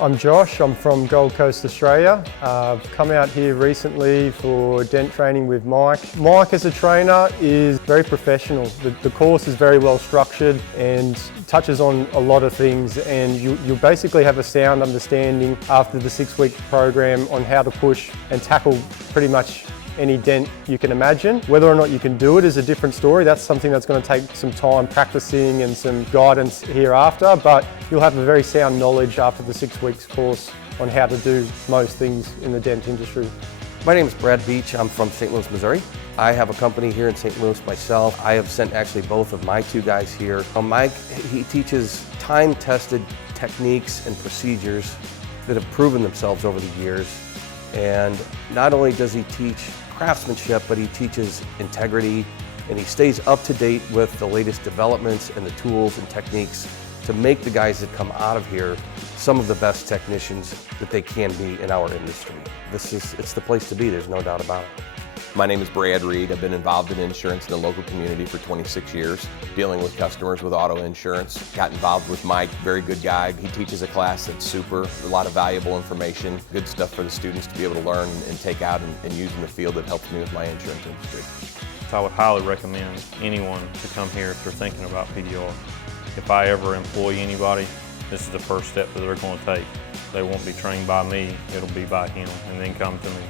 I'm Josh, I'm from Gold Coast, Australia. I've come out here recently for Dent training with Mike. Mike as a trainer is very professional. The course is very well structured and touches on a lot of things, and you'll basically have a sound understanding after the 6-week program on how to push and tackle pretty much any dent you can imagine. Whether or not you can do it is a different story. That's something that's going to take some time practicing and some guidance hereafter, but you'll have a very sound knowledge after the 6 weeks course on how to do most things in the dent industry. My name is Brad Beach. I'm from St. Louis, Missouri. I have a company here in St. Louis myself. I have sent actually both of my two guys here. Mike, he teaches time-tested techniques and procedures that have proven themselves over the years. And not only does he teach craftsmanship, but he teaches integrity, and he stays up to date with the latest developments and the tools and techniques to make the guys that come out of here some of the best technicians that they can be in our industry. It's the place to be, there's no doubt about it. My name is Brad Reed. I've been involved in insurance in the local community for 26 years, dealing with customers with auto insurance. Got involved with Mike, very good guy. He teaches a class that's super, a lot of valuable information, good stuff for the students to be able to learn and take out and use in the field that helps me with my insurance industry. I would highly recommend anyone to come here if they're thinking about PDR. If I ever employ anybody, this is the first step that they're going to take. They won't be trained by me, it'll be by him, and then come to me.